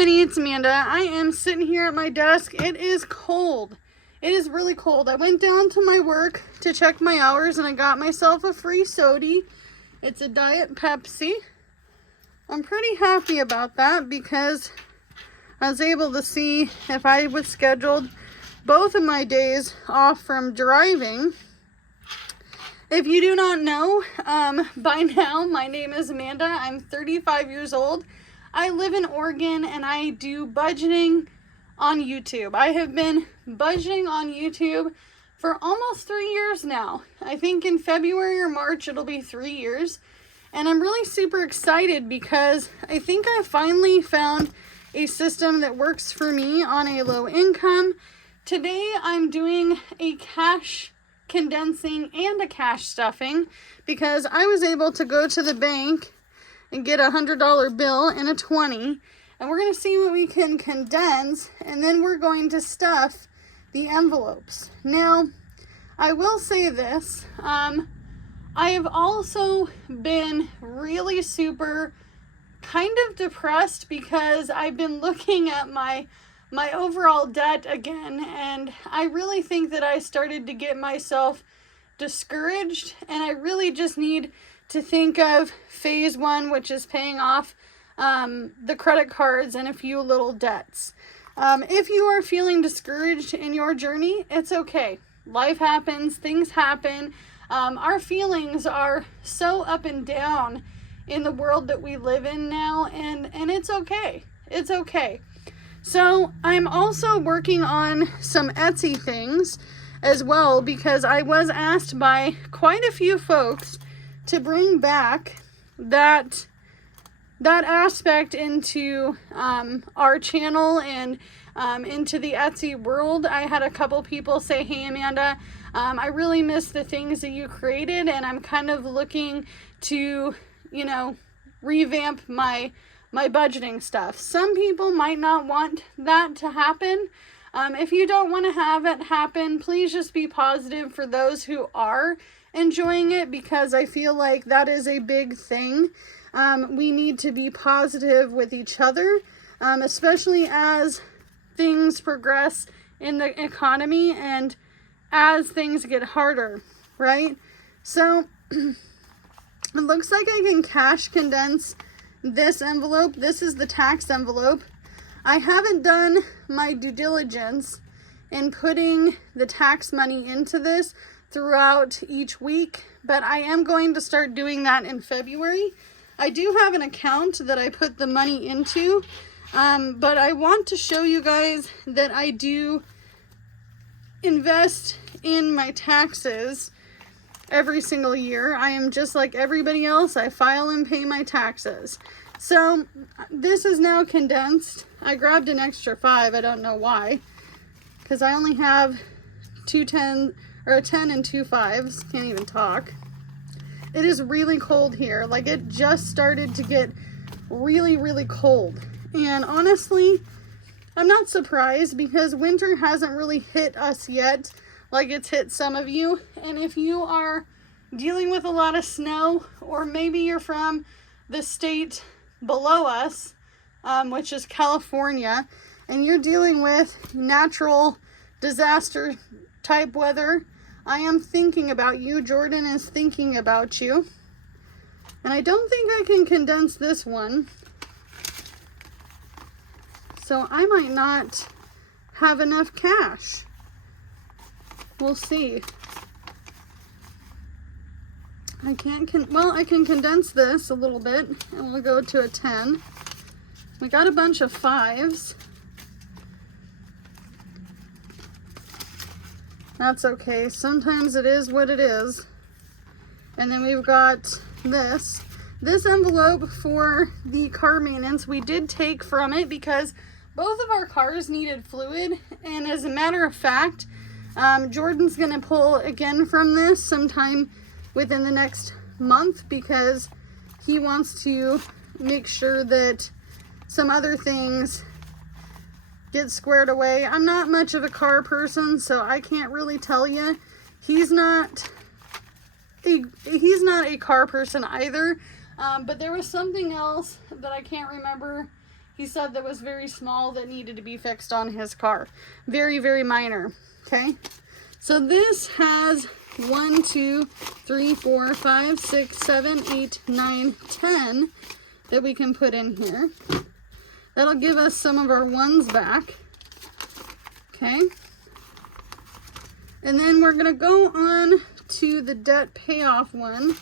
everybody, it's Amanda. I am sitting here at my desk. It is cold. It is really cold. I went down to my work to check my hours and I got myself a free soda. It's a Diet Pepsi. I'm pretty happy about that because I was able to see if I was scheduled both of my days off from driving. If you do not know, by now, my name is Amanda. I'm 35 years old. I live in Oregon and I do budgeting on YouTube. I have been budgeting on YouTube for almost 3 years now. I think in February or March it'll be 3 years. And I'm really super excited because I think I finally found a system that works for me on a low income. Today I'm doing a cash condensing and a cash stuffing because I was able to go to the bank and get a $100 bill and a 20, and we're going to see what we can condense, and then we're going to stuff the envelopes. Now, I will say this, I have also been really super kind of depressed because I've been looking at my overall debt again, and I really think that I started to get myself discouraged, and I really just need to think of phase one, which is paying off the credit cards and a few little debts. If you are feeling discouraged in your journey, it's okay. Life happens, things happen. Our feelings are so up and down in the world that we live in now, and it's okay. It's okay. So I'm also working on some Etsy things as well because I was asked by quite a few folks to bring back that aspect into our channel and into the Etsy world. I had a couple people say, hey Amanda, I really miss the things that you created and I'm kind of looking to, revamp my budgeting stuff. Some people might not want that to happen. If you don't want to have it happen, please just be positive for those who are enjoying it, because I feel like that is a big thing. We need to be positive with each other, especially as things progress in the economy and as things get harder, right? So it looks like I can cash condense this envelope. This is the tax envelope. I haven't done my due diligence in putting the tax money into this throughout each week, but I am going to start doing that in February. I do have an account that I put the money into, but I want to show you guys that I do invest in my taxes every single year. I am just like everybody else. I file and pay my taxes. So this is now condensed. I grabbed an extra 5. I don't know why, because I only have a 10 and 2 5s. Can't even talk. It is really cold here. Like, it just started to get really, really cold. And honestly, I'm not surprised because winter hasn't really hit us yet like it's hit some of you. And if you are dealing with a lot of snow, or maybe you're from the state below us, which is California, and you're dealing with natural disaster type weather, I am thinking about you. Jordan is thinking about you. And I don't think I can condense this one, so I might not have enough cash. We'll see. I can't, I can condense this a little bit, and we'll go to a 10. We got a bunch of 5s. That's okay. Sometimes it is what it is. And then we've got this. This envelope for the car maintenance, we did take from it because both of our cars needed fluid. And as a matter of fact, Jordan's going to pull again from this sometime within the next month because he wants to make sure that some other things get squared away. I'm not much of a car person, so I can't really tell you. He's not a car person either, but there was something else that I can't remember he said that was very small that needed to be fixed on his car. Very, very minor. Okay. So this has 1, 2, 3, 4, 5, 6, 7, 8, 9, 10 that we can put in here. That'll give us some of our ones back. Okay. And then we're going to go on to the debt payoff one.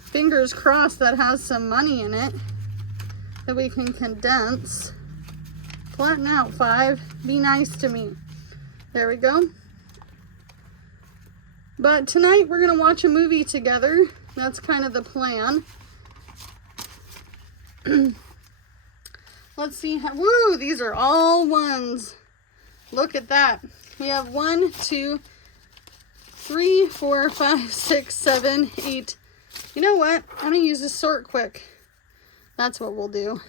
Fingers crossed that has some money in it that we can condense. Flatten out 5. Be nice to me. There we go. But tonight we're going to watch a movie together. That's kind of the plan. Let's see how, woo, these are all ones. Look at that. We have 1, 2, 3, 4, 5, 6, 7, 8. You know what? I'm going to use this sort quick. That's what we'll do.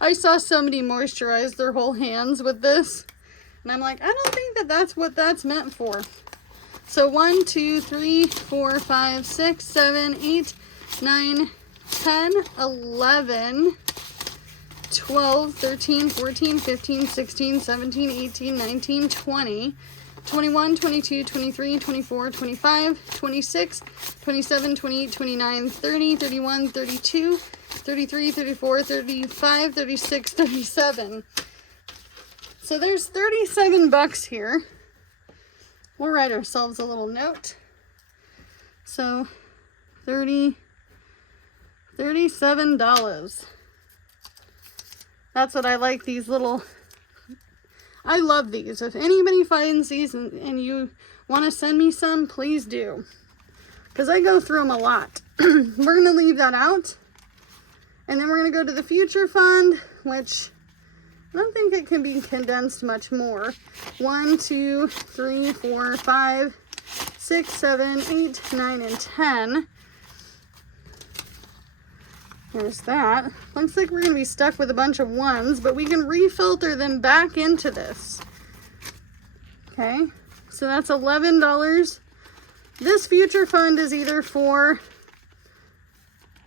I saw somebody moisturize their whole hands with this. And I'm like, I don't think that that's what that's meant for. So 1, 2, 3, 4, 5, 6, 7, 8, 9, 10, 11, 12, 13, 14, 15, 16, 17, 18, 19, 20, 21, 22, 23, 24, 25, 26, 27, 28, 29, 30, 31, 32, 33, 34, 35, 36, 37. So there's 37 bucks here. We'll write ourselves a little note. So $37. That's what I like, these little, I love these. If anybody finds these and you want to send me some, please do. Because I go through them a lot. We're going to leave that out. And then we're going to go to the future fund, which I don't think it can be condensed much more. 1, 2, 3, 4, 5, 6, 7, 8, 9, and 10. There's that. Looks like we're going to be stuck with a bunch of ones, but we can refilter them back into this. Okay, so that's $11. This future fund is either for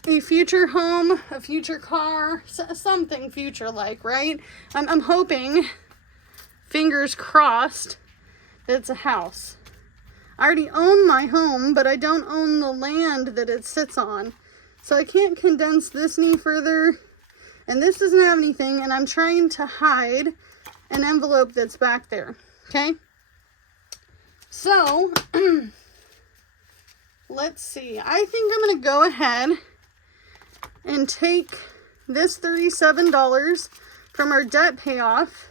a future home, a future car, something future-like, right? I'm hoping, fingers crossed, that it's a house. I already own my home, but I don't own the land that it sits on. So I can't condense this any further. And this doesn't have anything, and I'm trying to hide an envelope that's back there. Okay? So, let's see. I think I'm going to go ahead and take this $37 from our debt payoff,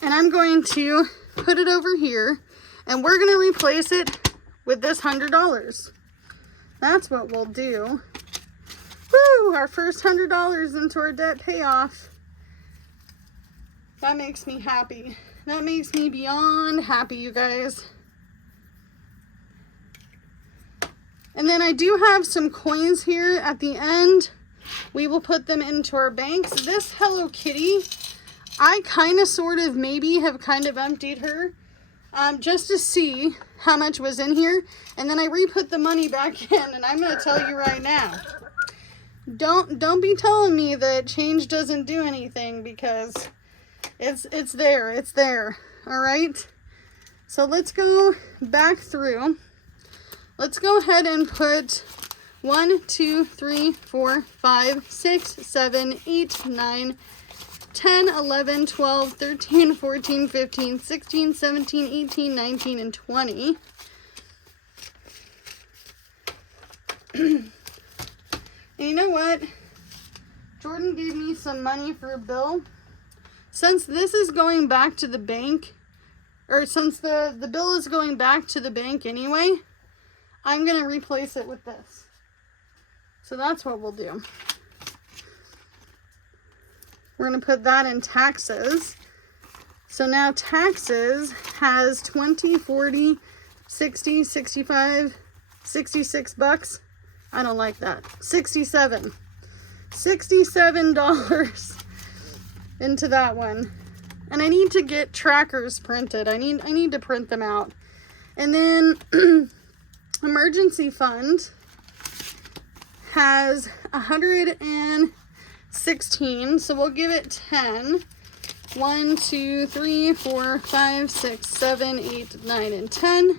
and I'm going to put it over here, and we're going to replace it with this $100. That's what we'll do. Woo! Our first $100 into our debt payoff. That makes me happy. That makes me beyond happy, you guys. And then I do have some coins here at the end. We will put them into our banks. This Hello Kitty, I kind of sort of maybe have kind of emptied her just to see how much was in here. And then I re-put the money back in, and I'm going to tell you right now. Don't be telling me that change doesn't do anything, because it's there. It's there. All right? So let's go back through. Let's go ahead and put 1, 2, 3, 4, 5, 6, 7, 8, 9, 10, 11, 12, 13, 14, 15, 16, 17, 18, 19, and 20. And you know what? Jordan gave me some money for a bill. Since this is going back to the bank, or since the bill is going back to the bank anyway, I'm going to replace it with this. So that's what we'll do. We're going to put that in taxes. So now taxes has 20, 40, 60, 65, 66 bucks. I don't like that. 67. $67 into that one. And I need to get trackers printed. I need to print them out. And then emergency fund has 16, so we'll give it 10. 1, 2, 3, 4, 5, 6, 7, 8, 9, and 10.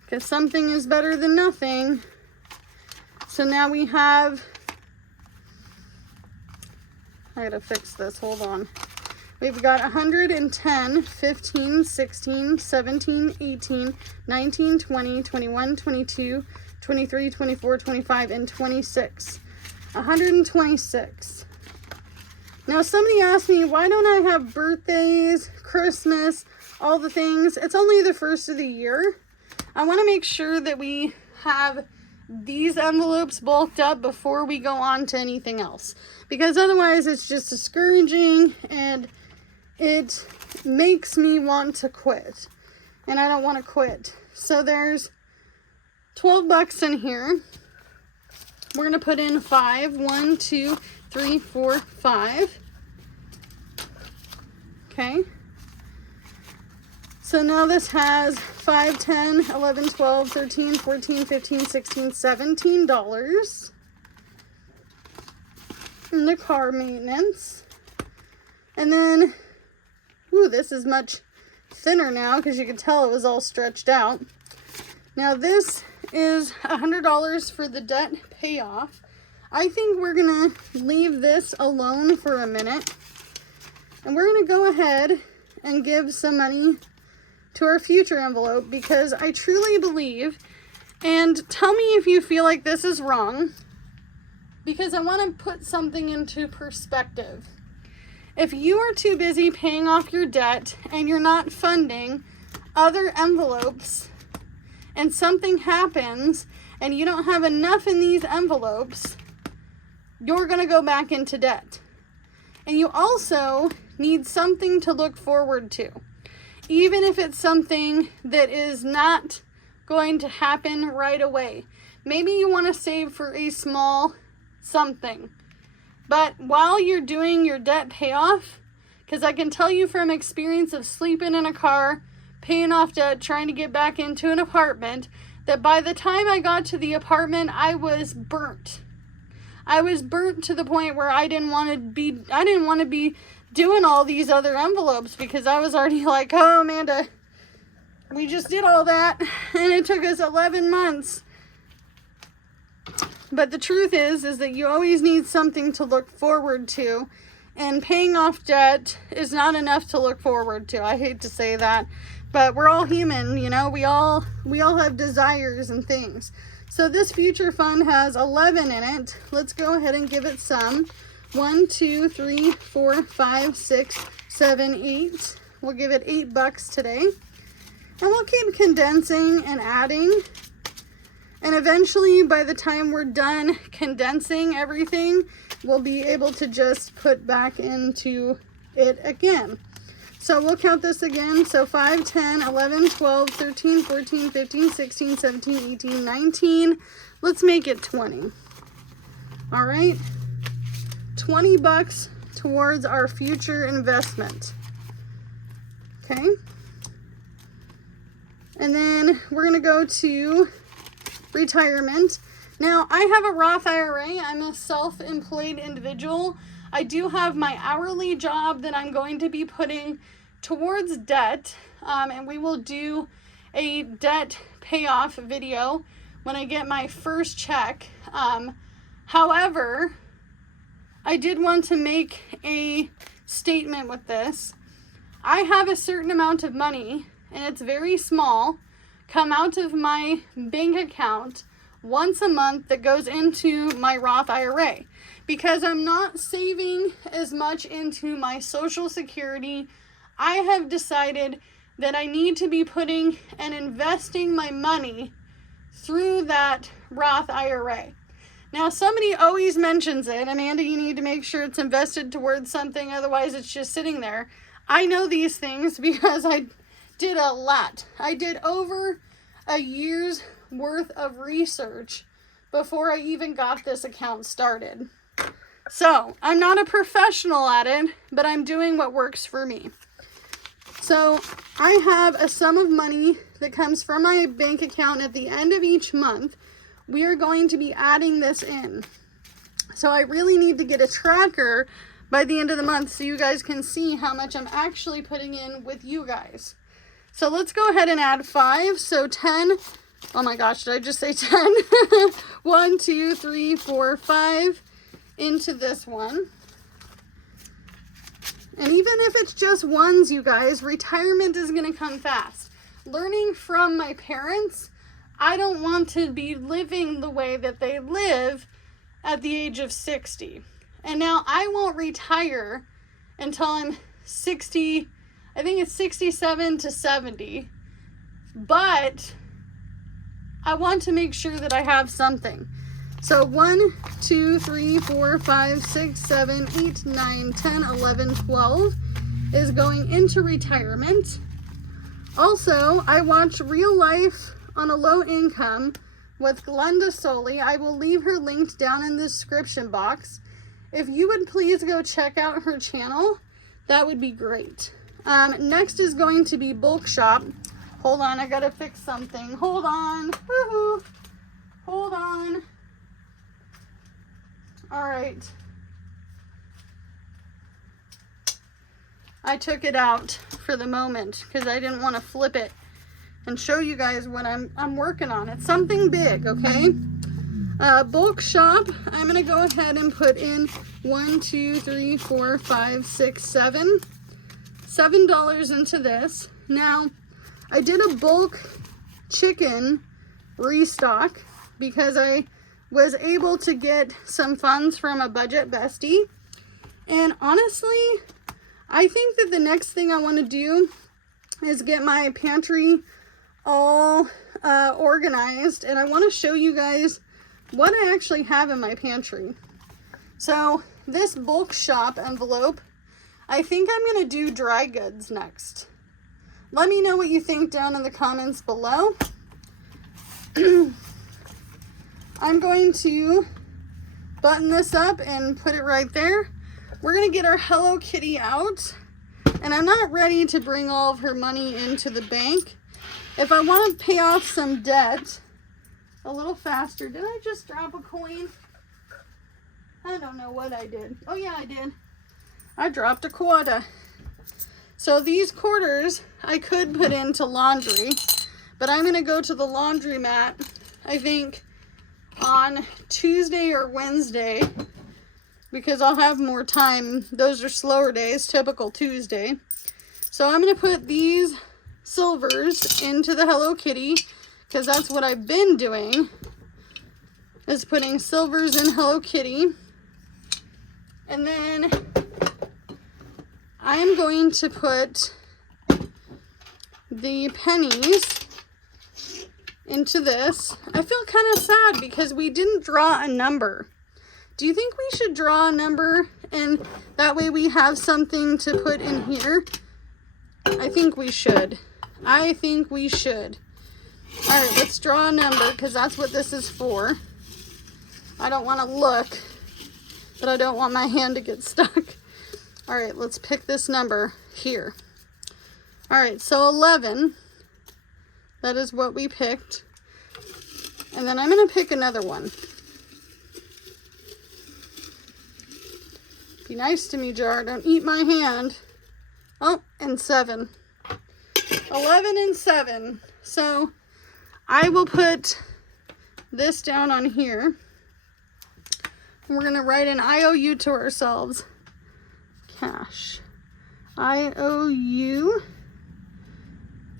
Because something is better than nothing. So now we have, I gotta fix this, hold on. We've got 110, 15, 16, 17, 18, 19, 20, 21, 22, 23, 24, 25, and 26. 126. Now somebody asked me, why don't I have birthdays, Christmas, all the things? It's only the first of the year. I want to make sure that we have these envelopes bulked up before we go on to anything else. Because otherwise it's just discouraging and it makes me want to quit. And I don't want to quit. So there's 12 bucks in here. We're going to put in 5. 1, 2, 3, 4, 5. Okay. So now this has 5, 10, 11, 12, 13, 14, 15, 16, $17 in the car maintenance. And then, ooh, this is much thinner now because you can tell it was all stretched out. Now this is $100 for the debt payoff. I think we're gonna leave this alone for a minute, and we're gonna go ahead and give some money to our future envelope, because I truly believe, and tell me if you feel like this is wrong, because I want to put something into perspective. If you are too busy paying off your debt and you're not funding other envelopes, and something happens and you don't have enough in these envelopes, you're going to go back into debt. And you also need something to look forward to. Even if it's something that is not going to happen right away. Maybe you want to save for a small something. But while you're doing your debt payoff, because I can tell you from experience of sleeping in a car, paying off debt, trying to get back into an apartment, that by the time I got to the apartment, I was burnt. I was burnt to the point where I didn't want to be doing all these other envelopes, because I was already like, oh, Amanda, we just did all that and it took us 11 months. But the truth is that you always need something to look forward to, and paying off debt is not enough to look forward to. I hate to say that, but we're all human, you know, we all have desires and things. So this future fund has 11 in it. Let's go ahead and give it some. 1, 2, 3, 4, 5, 6, 7, 8. We'll give it $8 today. And we'll keep condensing and adding. And eventually, by the time we're done condensing everything, we'll be able to just put back into it again. So we'll count this again. So 5, 10, 11, 12, 13, 14, 15, 16, 17, 18, 19. Let's make it 20. All right. $20 towards our future investment. Okay. And then we're going to go to retirement. Now, I have a Roth IRA. I'm a self-employed individual. I do have my hourly job that I'm going to be putting towards debt, and we will do a debt payoff video when I get my first check. However, I did want to make a statement with this. I have a certain amount of money, and it's very small, come out of my bank account once a month that goes into my Roth IRA, because I'm not saving as much into my Social Security. I have decided that I need to be putting and investing my money through that Roth IRA. Now, somebody always mentions it, Amanda, you need to make sure it's invested towards something, otherwise it's just sitting there. I know these things because I did a lot. I did over a year's worth of research before I even got this account started. So, I'm not a professional at it, but I'm doing what works for me. So, I have a sum of money that comes from my bank account at the end of each month. We are going to be adding this in. So I really need to get a tracker by the end of the month so you guys can see how much I'm actually putting in with you guys. So let's go ahead and add 5. So 10. Oh my gosh, did I just say 10? 1, 2, 3, 4, 5 into this one. And even if it's just ones, you guys, retirement is going to come fast. Learning from my parents, I don't want to be living the way that they live at the age of 60. And now I won't retire until I'm 60, I think it's 67 to 70. But I want to make sure that I have something. So 1, 2, 3, 4, 5, 6, 7, 8, 9, 10, 11, 12 is going into retirement. Also, I watch Real Life on a Low Income with Glenda Soley. I will leave her linked down in the description box. If you would please go check out her channel, that would be great. Next is going to be Bulk Shop. Hold on, I gotta fix something. Hold on. Woohoo! Hold on. All right. I took it out for the moment because I didn't want to flip it and show you guys what I'm working on. It's something big, okay? Bulk Shop, I'm gonna go ahead and put in 1, 2, 3, 4, 5, 6, 7. $7 into this. Now, I did a bulk chicken restock because I was able to get some funds from a budget bestie. And honestly, I think that the next thing I want to do is get my pantry all organized. And I want to show you guys what I actually have in my pantry. So this Bulk Shop envelope, I think I'm going to do dry goods next. Let me know what you think down in the comments below. I'm going to button this up and put it right there. We're going to get our Hello Kitty out. And I'm not ready to bring all of her money into the bank. If I want to pay off some debt a little faster. Did I just drop a coin? I don't know what I did. Oh yeah, I did. I dropped a quarter. So these quarters I could put into laundry, but I'm going to go to the laundromat, I think, on Tuesday or Wednesday, because I'll have more time. Those are slower days, typical Tuesday. So I'm going to put these silvers into the Hello Kitty, because that's what I've been doing, is putting silvers in Hello Kitty. And then I'm going to put the pennies into this. I feel kind of sad because we didn't draw a number. Do you think we should draw a number and that way we have something to put in here? I think we should. I think we should. All right, let's draw a number because that's what this is for. I don't want to look, but I don't want my hand to get stuck. All right, let's pick this number here. All right, so 11. That is what we picked. And then I'm going to pick another one. Be nice to me, jar. Don't eat my hand. Oh, and 7. 11 and 7. So I will put this down on here. And we're going to write an IOU to ourselves. Cash. IOU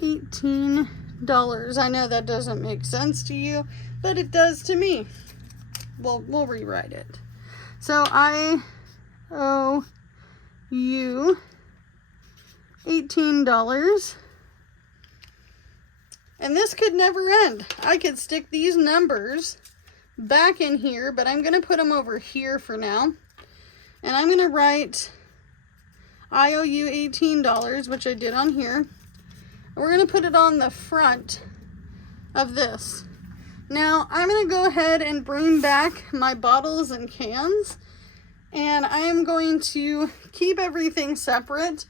$18. I know that doesn't make sense to you, but it does to me. Well, we'll rewrite it. So IOU $18. And this could never end. I could stick these numbers back in here, but I'm going to put them over here for now. And I'm going to write IOU $18, which I did on here. And we're going to put it on the front of this. Now, I'm going to go ahead and bring back my bottles and cans. And I am going to keep everything separate.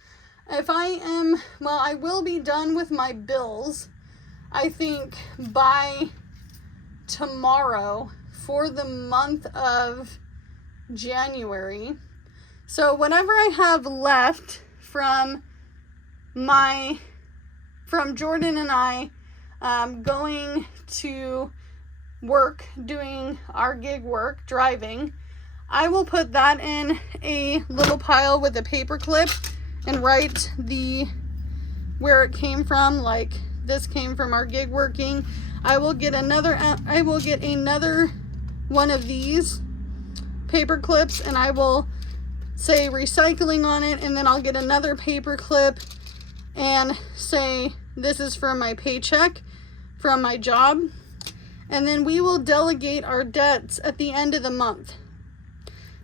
If I am, well, I will be done with my bills, I think, by tomorrow for the month of January. So whatever I have left from Jordan and I going to work, doing our gig work, driving, I will put that in a little pile with a paper clip and write where it came from. Like, this came from our gig working. I will get another one of these paper clips, and I will say recycling on it, and then I'll get another paper clip and say this is from my paycheck from my job. And then we will delegate our debts at the end of the month.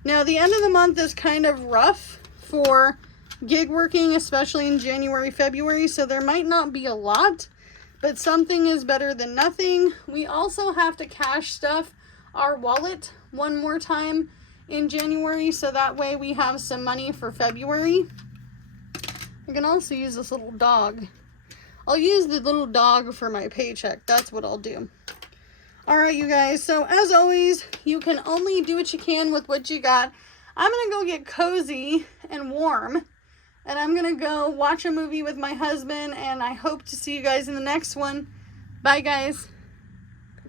Now, the end of the month is kind of rough for gig working, especially in January, February, so there might not be a lot, but something is better than nothing. We also have to cash stuff our wallet one more time in January, so that way we have some money for February. I can also use this little dog. I'll use the little dog for my paycheck. That's what I'll do. Alright, you guys, so as always, you can only do what you can with what you got. I'm going to go get cozy and warm, and I'm going to go watch a movie with my husband, and I hope to see you guys in the next one. Bye, guys.